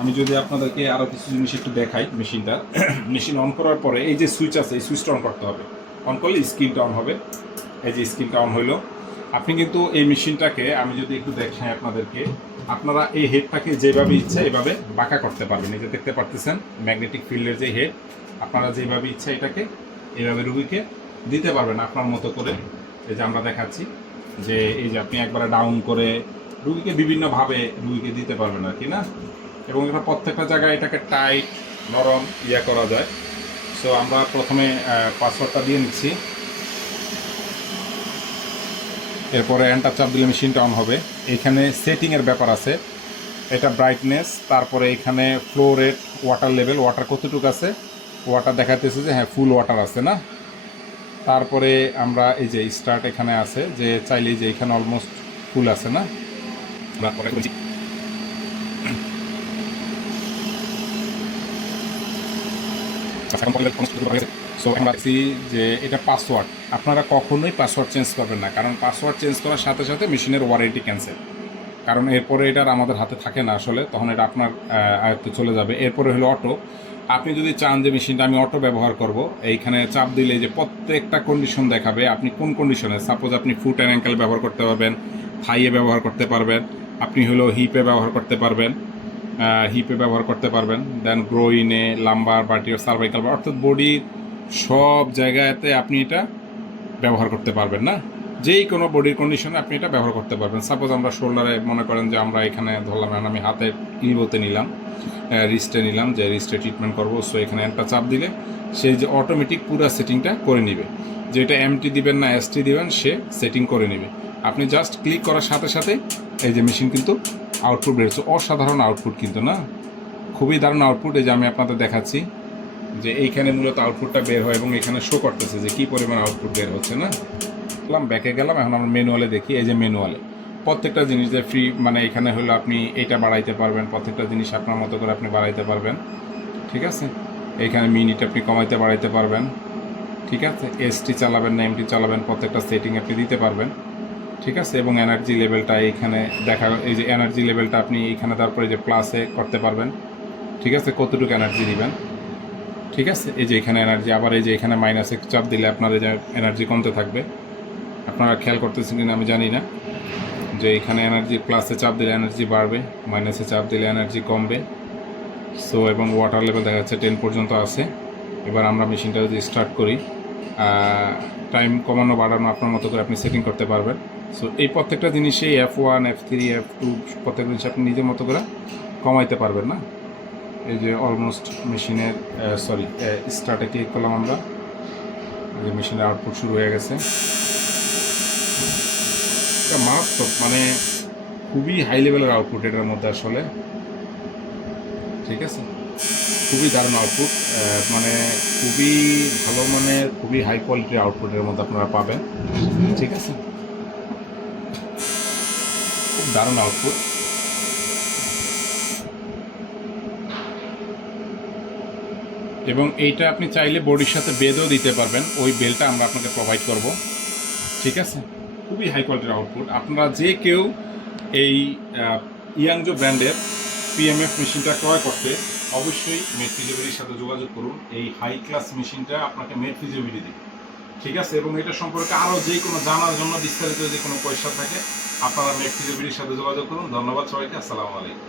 আমি যদি আপনাদেরকে আরো কিছু জিনিস একটু দেখাই মেশিনটা মেশিন অন করার পরে এই যে সুইচ আছে এই সুইচটা অন করতে হবে। অন করলে স্ক্রিনটা অন হবে। এই যে স্ক্রিনটা অন হইলো। আপনি কিন্তু এই মেশিনটাকে আমি যদি একটু দেখাই আপনাদেরকে, আপনারা এই হেডটাকে যেভাবে ইচ্ছা এভাবে বাঁকা করতে পারবেন। এই যে দেখতে পারতেছেন ম্যাগনেটিক ফিল্ডের যে হেড, আপনারা যেভাবে ইচ্ছা এটাকে এইভাবে রুগীকে দিতে পারবেন আপনার মতো করে। এই যে আমরা দেখাচ্ছি যে এই যে আপনি একবারে ডাউন করে রুগীকে বিভিন্নভাবে রুগীকে দিতে পারবেন আর কি না। এবং এটা প্রত্যেকটা জায়গায় এটাকে টাইট নরম করা যায়। সো আমরা প্রথমে পাসওয়ার্ডটা দিয়ে নিচ্ছি, এরপরে এন্টার চাপ দিলে মেশিনটা অন হবে। এইখানে সেটিংয়ের ব্যাপার আছে, এটা ব্রাইটনেস, তারপরে এখানে flow rate, water level, water কতটুকু আছে, ওয়াটার দেখাতেছে যে হ্যাঁ ফুল ওয়াটার আছে না। তারপরে আমরা এই যে স্টার্ট এখানে আছে যে চাইলে যে এখানে অলমোস্ট ফুল আছে না। সো আমরা দেখছি যে এটা পাসওয়ার্ড, আপনারা কখনোই পাসওয়ার্ড চেঞ্জ করবেন না, কারণ পাসওয়ার্ড চেঞ্জ করার সাথে সাথে মেশিনের ওয়ারেন্টি ক্যান্সেল। কারণ এরপরে এটার আমাদের হাতে থাকে না আসলে, তখন এটা আপনার আয়ত্তে চলে যাবে। এরপরে হলো অটো। আপনি যদি চান যে মেশিনটা আমি অটো ব্যবহার করব, এইখানে চাপ দিলে যে প্রত্যেকটা কন্ডিশন দেখাবে আপনি কোন কন্ডিশনে। সাপোজ আপনি ফুট অ্যান্ড অ্যাঙ্কেল ব্যবহার করতে পারবেন, থাইয়ে ব্যবহার করতে পারবেন, আপনি হলো হিপে ব্যবহার করতে পারবেন, দেন গ্রোইনে, লাম্বার, বার্টিও, সার্ভাইকাল, অর্থাৎ বডির সব জায়গাতে আপনি এটা ব্যবহার করতে পারবেন না। যেই কোনো বডির কন্ডিশনে আপনি এটা ব্যবহার করতে পারবেন। সাপোজ আমরা শোল্ডারে মনে করেন যে আমরা এখানে ধরলাম আমি হাতে ইলবোতে নিলাম, রিস্টে নিলাম, যে রিস্টে ট্রিটমেন্ট করবো। সো এখানে একটা চাপ দিলে সে যে অটোমেটিক পুরো সেটিংটা করে নেবে, যে এটা এমটি দিবেন না এসটি দিবেন সে সেটিং করে নেবে। আপনি জাস্ট ক্লিক করার সাথে সাথে এই যে মেশিন কিন্তু আউটপুট বেরোচ্ছে। অসাধারণ আউটপুট কিন্তু না, খুবই দারুণ আউটপুট। এই যে আমি আপনাদের দেখাচ্ছি যে এইখানে মূলত আউটপুটটা বের হয় এবং এখানে শো করতেছে যে কী পরিমাণ আউটপুট বের হচ্ছে না। ব্যাকে গেলাম, এখন আমরা ম্যানুয়ালে দেখি। এই যে ম্যানুয়ালে প্রত্যেকটা জিনিস যে ফ্রি, মানে এখানে হলো আপনি এইটা বাড়াইতে পারবেন, প্রত্যেকটা জিনিস আপনার মতো করে আপনি বাড়াইতে পারবেন, ঠিক আছে। এইখানে মিনিট আপনি কমাইতে বাড়াইতে পারবেন, ঠিক আছে। এসটি চালাবেন না এমটি চালাবেন, প্রত্যেকটা সেটিং আপনি দিতে পারবেন, ঠিক আছে। এবং এনার্জি লেভেলটা এইখানে দেখা, এই যে এনার্জি লেভেলটা আপনি এইখানে তারপরে যে প্লাসে করতে পারবেন, ঠিক আছে, কতটুকু এনার্জি দিবেন, ঠিক আছে। এই যে এখানে এনার্জি, আবার এই যে এখানে মাইনাসে চাপ দিলে আপনার এই যে এনার্জি কমতে থাকবে। আপনারা খেয়াল করতেছেন কিনা আমি জানি না, যে এখানে এনার্জি প্লাসে চাপ দিলে এনার্জি বাড়বে, মাইনাসে চাপ দিলে এনার্জি কমবে। সো এবং ওয়াটার লেভেল দেখা যাচ্ছে 10 পর্যন্ত আছে। এবার আমরা মেশিনটা যদি স্টার্ট করি, টাইম কমানো বাড়ানো আপনার মতো করে আপনি সেটিং করতে পারবেন। সো এই প্রত্যেকটা জিনিসেই F1, F3, F2 প্রত্যেকটা জিনিস আপনি নিজের মতো করে কমাইতে পারবেন না। এই যে অলমোস্ট মেশিনের স্টার্টে ক্লিক করলাম আমরা, যে মেশিনের আউটপুট শুরু হয়ে গেছে। এটা মারাত্মক, মানে খুবই হাই লেভেলের আউটপুট এটার মধ্যে আসলে, ঠিক আছে। খুবই দারুণ আউটপুট, মানে খুবই ভালো, মানে খুবই হাই কোয়ালিটির আউটপুটের মধ্যে আপনারা পাবেন, ঠিক আছে। খুব দারুণ আউটপুট। এবং এইটা আপনি চাইলে বডির সাথে বেলও দিতে পারবেন, ওই বেলটা আমরা আপনাকে প্রোভাইড করব, ঠিক আছে। খুবই হাই কোয়ালিটির আউটপুট। আপনারা যে কেউ এই ইয়াংজো ব্র্যান্ডের পিএমএফ মেশিনটা ক্রয় করতে অবশ্যই মেড ফিজিবিলিটির সাথে যোগাযোগ করুন। এই হাই ক্লাস মেশিনটা আপনাকে মেড ফিজিবিলিটি দেবে, ঠিক আছে। এবং এটা সম্পর্কে আরও যে কোনো জানার জন্য বিস্তারিত যে কোনো পয়সা থাকে আপনারা মেড ফিজিবিলিটির সাথে যোগাযোগ করুন। ধন্যবাদ সবাইকে, আসসালামু আলাইকুম।